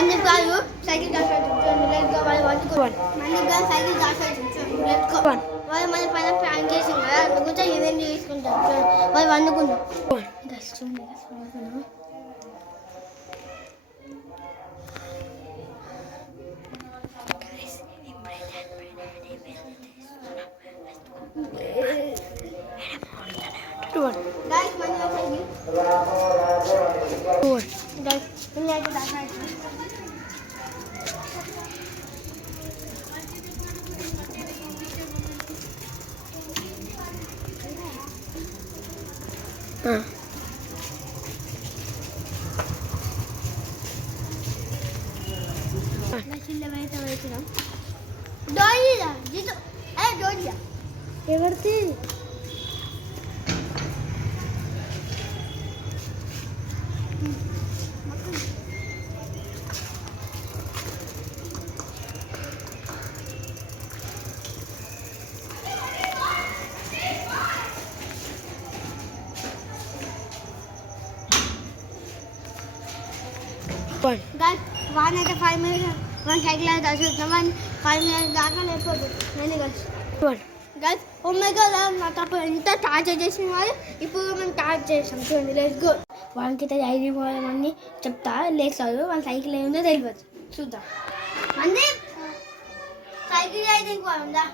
మందికి కాదు సైకిల్ దాచుకోవాలి లేట్గా వాళ్ళు వండుకోవాలి మందికి కాదు సైకిల్ దాచుకోవాలి లేట్గా వాళ్ళు మన పైన ప్లాన్ చేసింది కదా అందుకుంటే ఈవెంట్ తీసుకుంటారు వాళ్ళు వండుకుంటారు guys mana lagi guys ini ada dasar nasi lewat itu doi lah gitu doi ya berarti guys, one at 5 minutes, one cycle at 5 minutes daaka lepodu. Nani guys. Guys, oh my god, నాకు అప్పుడు ఎంత torture చేసిన వాళ్ళు ఇప్పుడు మేము torch చేసాం చూడండి let's go వాళ్ళకి ఐడి పోవాలని చెప్తా లేచారు వాళ్ళ సైకిల్ ఏముందో తెలియదు చూద్దాం అంటే సైకిల్ అయితే పోదా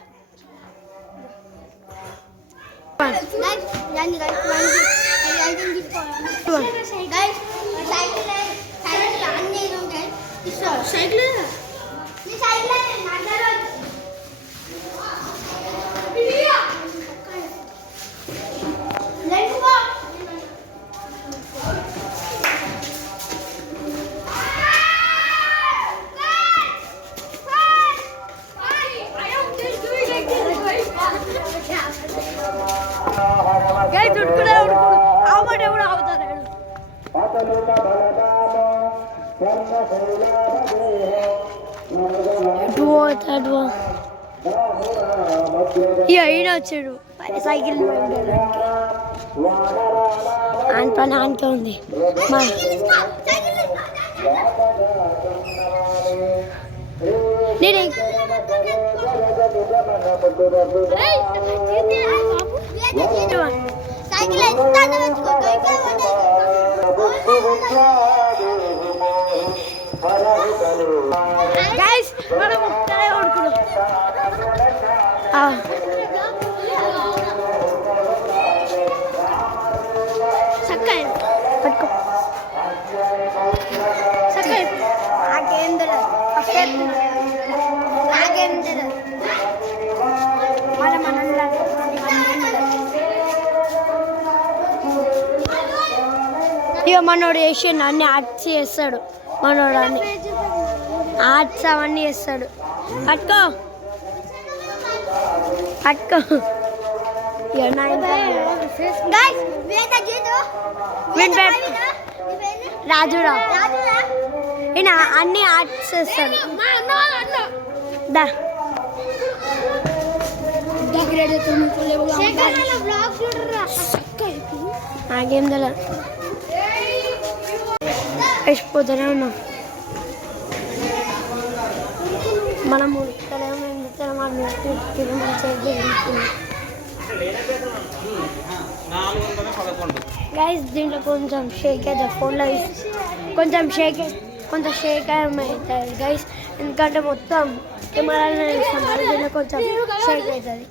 రండి గైస్ అయితే తీసుకోవాలి గైస్ సైకిల్ అన్నీ ఉంటాయి తీసుకోవాలి సైకిల్ ఈయన వచ్చాడు సైకిల్ ఆయన పని ఆయనకే ఉంది గైస్ మనం ఒక్కడే కొడుకున్నాం సక్కై పట్టుకో సక్కై నాకేం తెలియదు నాకేం తెలియదు మన ఇక మనోడు చేసిండు అన్ని ఆర్ట్స్ చేస్తాడు మనోడు అన్ని ఆర్ట్స్ అవన్నీ చేస్తాడు పట్టుకో రాజురా ఈయన అన్ని ఆర్ట్స్ చేస్తాడు నాకేం తెలియదు వేసిపోతూనే ఉన్నాం మనము గైస్ దీంట్లో కొంచెం షేక్ అవుతుంది ఫోన్లో కొంచెం షేక్ అవుతుంది గైస్ ఎందుకంటే మొత్తం కెమెరాలో ఇస్తాం దీంట్లో కొంచెం షేక్ అవుతుంది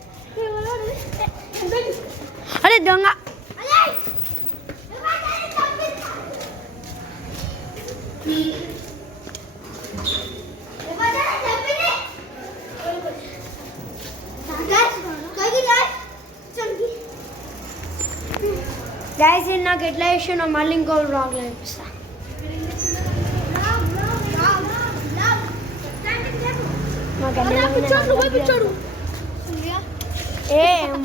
అరే దొంగ గైస్ నాకు ఎట్లా చేసినా మళ్ళీ ఇంకో బ్లాగ్లో చూపిస్తా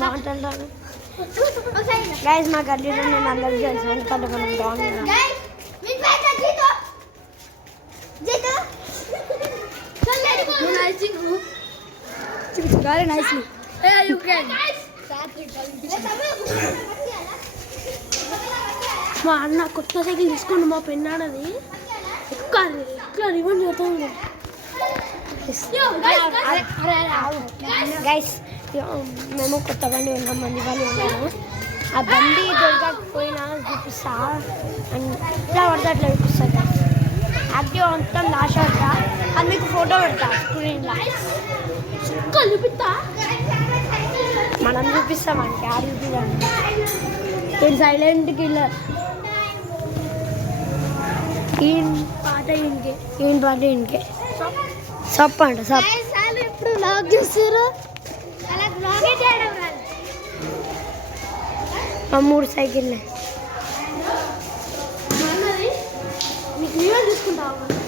మాట్లాడతాను గైస్ మా గల్లీలో నేను అందరికి తెలుసు ఎందుకంటే మనం బాగున్నాం మా అన్న కొత్త సైకిల్ తీసుకోండి మా పెన్నాడది గైస్ మేము కొత్త బండి ఉన్నాం మంది వాళ్ళు ఉన్నాము ఆ బండి దొరకకపోయినా చూపిస్తా అండ్ ఇట్లా పడితే అట్లా చూపిస్తాను యాక్టివ్ మొత్తం లాస్ట్ అది మీకు ఫోటో పెడతా స్క్రీన్లో చూపిస్తా మనం చూపిస్తామంటే ఆ చూపించండి నేను సైలెంట్ కిల్లర్ ఈయన పాట ఇంకే సప్ అంట సప్ ఇప్పుడు లాగ్ చేస్తారు అలా బ్లాగే చేయడం రాదు ఆ 3 సైకిళ్ళే మీకు నీళ్ళు తీసుకుంటావు